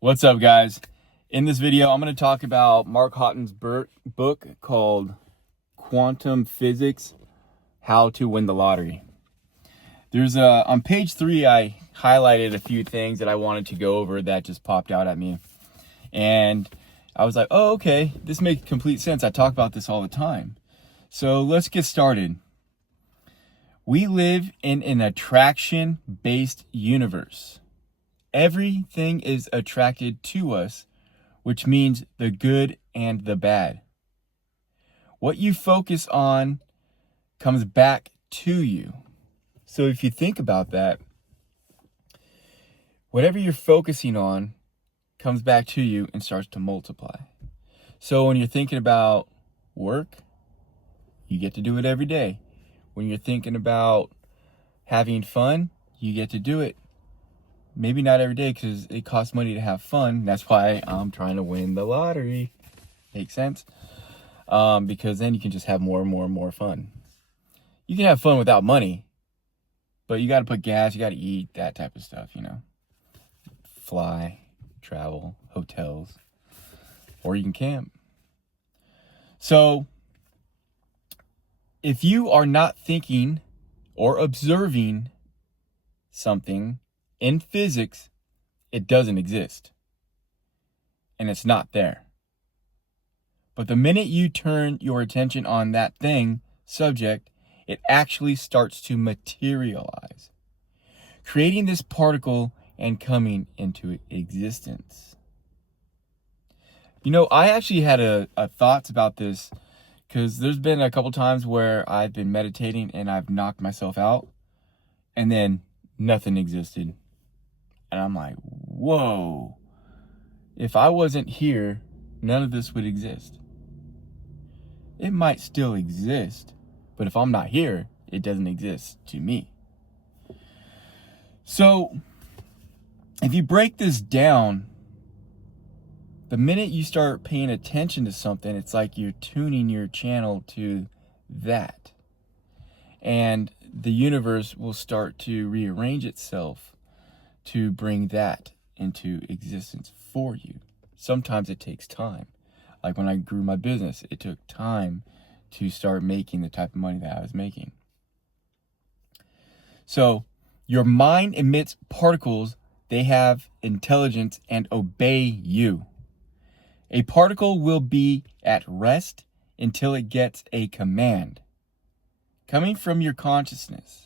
What's up, guys? In this video, I'm going to talk about Mark Houghton's book called Quantum Physics: How to Win the Lottery. On page 3, I highlighted a few things that I wanted to go over that just popped out at me. And I was like, oh, okay, this makes complete sense. I talk about this all the time. So let's get started. We live in an attraction-based universe. Everything is attracted to us, which means the good and the bad. What you focus on comes back to you. So if you think about that, whatever you're focusing on comes back to you and starts to multiply. So when you're thinking about work, you get to do it every day. When you're thinking about having fun, you get to do it. Maybe not every day because it costs money to have fun. That's why I'm trying to win the lottery. Makes sense? Because then you can just have more and more and more fun. You can have fun without money, but you got to put gas, you got to eat, that type of stuff, Fly, travel, hotels, or you can camp. So if you are not thinking or observing something in physics, it doesn't exist. And it's not there. But the minute you turn your attention on that thing, subject, it actually starts to materialize, creating this particle and coming into existence. I actually had a thoughts about this because there's been a couple times where I've been meditating and I've knocked myself out and then nothing existed. And I'm like, whoa, if I wasn't here, none of this would exist. It might still exist, but if I'm not here, it doesn't exist to me. So if you break this down, the minute you start paying attention to something, it's like you're tuning your channel to that. And the universe will start to rearrange itself to bring that into existence for you. Sometimes it takes time. Like when I grew my business, it took time to start making the type of money that I was making. So your mind emits particles. They have intelligence and obey you. A particle will be at rest until it gets a command coming from your consciousness.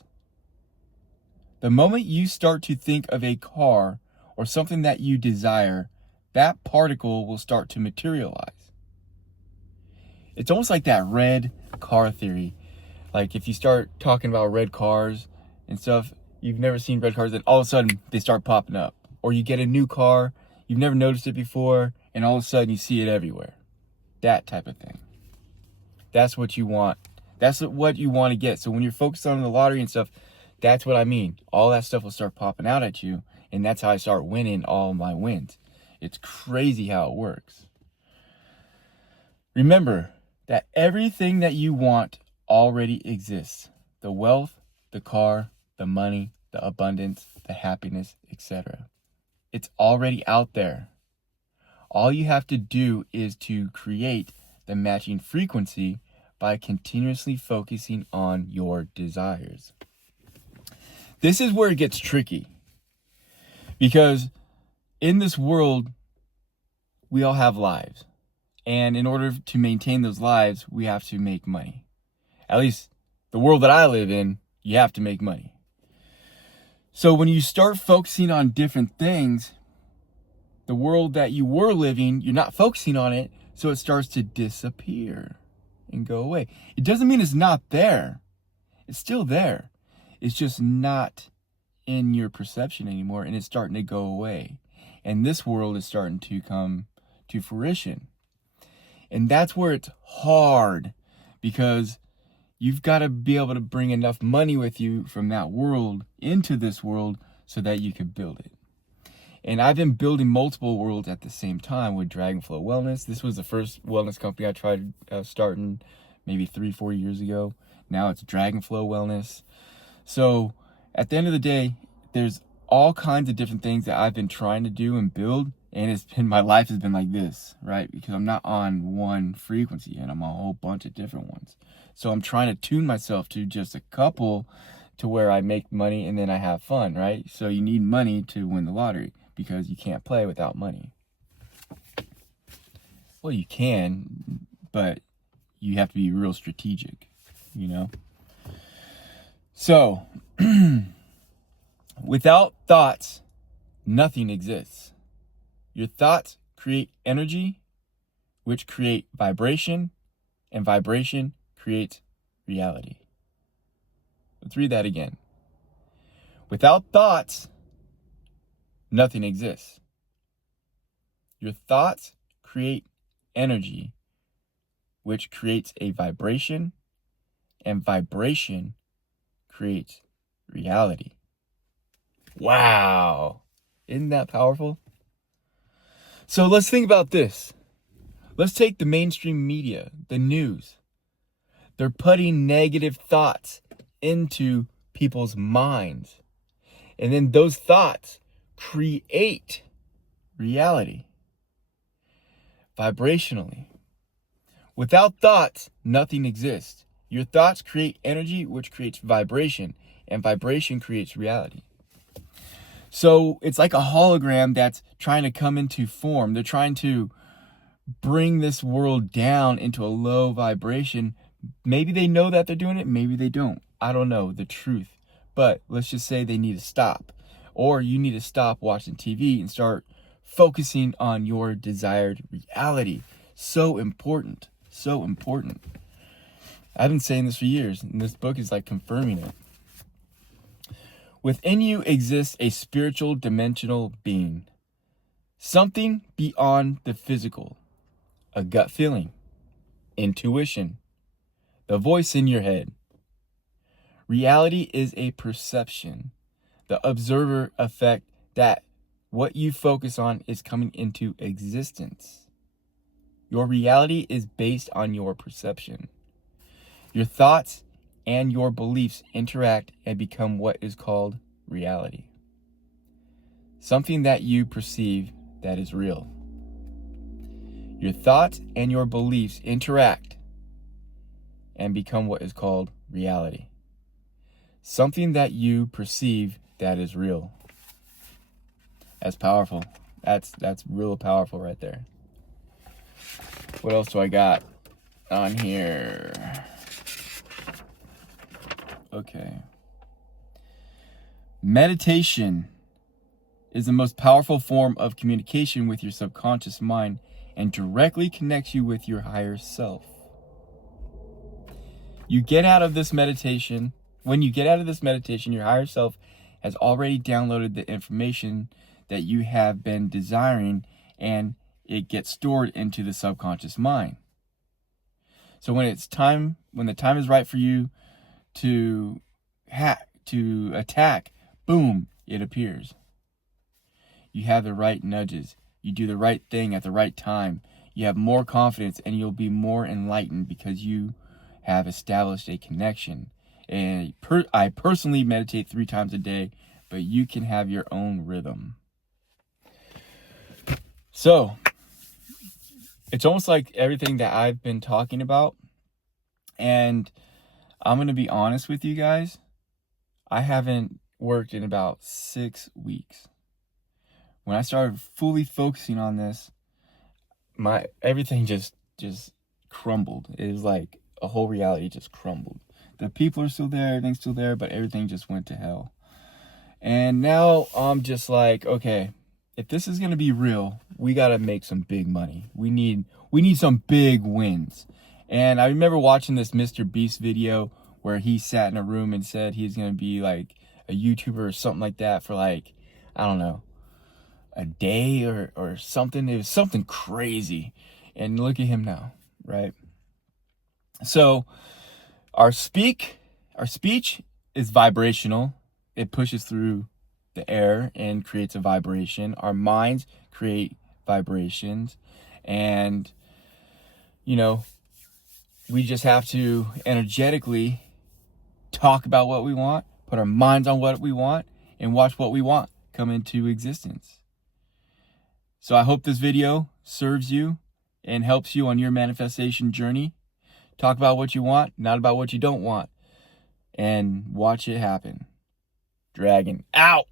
The moment you start to think of a car or something that you desire, that particle will start to materialize. It's almost like that red car theory. Like if you start talking about red cars and stuff, you've never seen red cars, and all of a sudden they start popping up. Or you get a new car, you've never noticed it before, and all of a sudden you see it everywhere. That type of thing. That's what you want. That's what you want to get. So when you're focused on the lottery and stuff, that's what I mean. All that stuff will start popping out at you, and that's how I start winning all my wins. It's crazy how it works. Remember that everything that you want already exists. The wealth, the car, the money, the abundance, the happiness, etc. It's already out there. All you have to do is to create the matching frequency by continuously focusing on your desires. This is where it gets tricky, because in this world, we all have lives. And in order to maintain those lives, we have to make money. At least the world that I live in, you have to make money. So when you start focusing on different things, the world that you were living, you're not focusing on it, so it starts to disappear and go away. It doesn't mean it's not there. It's still there. It's just not in your perception anymore, and it's starting to go away. And this world is starting to come to fruition. And that's where it's hard, because you've got to be able to bring enough money with you from that world into this world so that you can build it. And I've been building multiple worlds at the same time with Dragonflow Wellness. This was the first wellness company I tried starting maybe 3-4 years ago. Now it's Dragonflow Wellness. So at the end of the day, there's all kinds of different things that I've been trying to do and build, And my life has been like this, right? Because I'm not on one frequency and I'm on a whole bunch of different ones. So I'm trying to tune myself to just a couple to where I make money and then I have fun, right? So you need money to win the lottery because you can't play without money. Well, you can, but you have to be real strategic, you know? So, without thoughts, nothing exists. Your thoughts create energy, which create vibration, and vibration creates reality. Let's read that again. Without thoughts, nothing exists. Your thoughts create energy, which creates a vibration, and vibration creates reality. Wow. Isn't that powerful? So let's think about this. Let's take the mainstream media, the news. They're putting negative thoughts into people's minds. And then those thoughts create reality vibrationally. Without thoughts, nothing exists. Your thoughts create energy, which creates vibration, and vibration creates reality. So it's like a hologram that's trying to come into form. They're trying to bring this world down into a low vibration. Maybe they know that they're doing it. Maybe they don't. I don't know the truth. But let's just say they need to stop. Or you need to stop watching TV and start focusing on your desired reality. So important. So important. I've been saying this for years, and this book is like confirming it. Within you exists a spiritual dimensional being, something beyond the physical, a gut feeling, intuition, the voice in your head. Reality is a perception, the observer effect that what you focus on is coming into existence. Your reality is based on your perception. Your thoughts and your beliefs interact and become what is called reality. Something that you perceive that is real. Your thoughts and your beliefs interact and become what is called reality. Something that you perceive that is real. That's powerful. That's real powerful right there. What else do I got on here? Okay. Meditation is the most powerful form of communication with your subconscious mind and directly connects you with your higher self. When you get out of this meditation, your higher self has already downloaded the information that you have been desiring, and it gets stored into the subconscious mind. So when the time is right for you to attack, boom, it appears. You have the right nudges. You do the right thing at the right time. You have more confidence and you'll be more enlightened because you have established a connection. And I personally meditate 3 times a day, but you can have your own rhythm. So, it's almost like everything that I've been talking about. And I'm going to be honest with you guys. I haven't worked in about 6 weeks. When I started fully focusing on this, everything just crumbled. It was like a whole reality just crumbled. The people are still there, everything's still there, but everything just went to hell. And now I'm just like, okay, if this is going to be real, we got to make some big money. We need some big wins. And I remember watching this Mr. Beast video where he sat in a room and said he's going to be like a YouTuber or something like that for like, I don't know, a day or something. It was something crazy. And look at him now, right? So our speech is vibrational. It pushes through the air and creates a vibration. Our minds create vibrations. And, we just have to energetically talk about what we want, put our minds on what we want, and watch what we want come into existence. So I hope this video serves you and helps you on your manifestation journey. Talk about what you want, not about what you don't want, and watch it happen. Dragon out.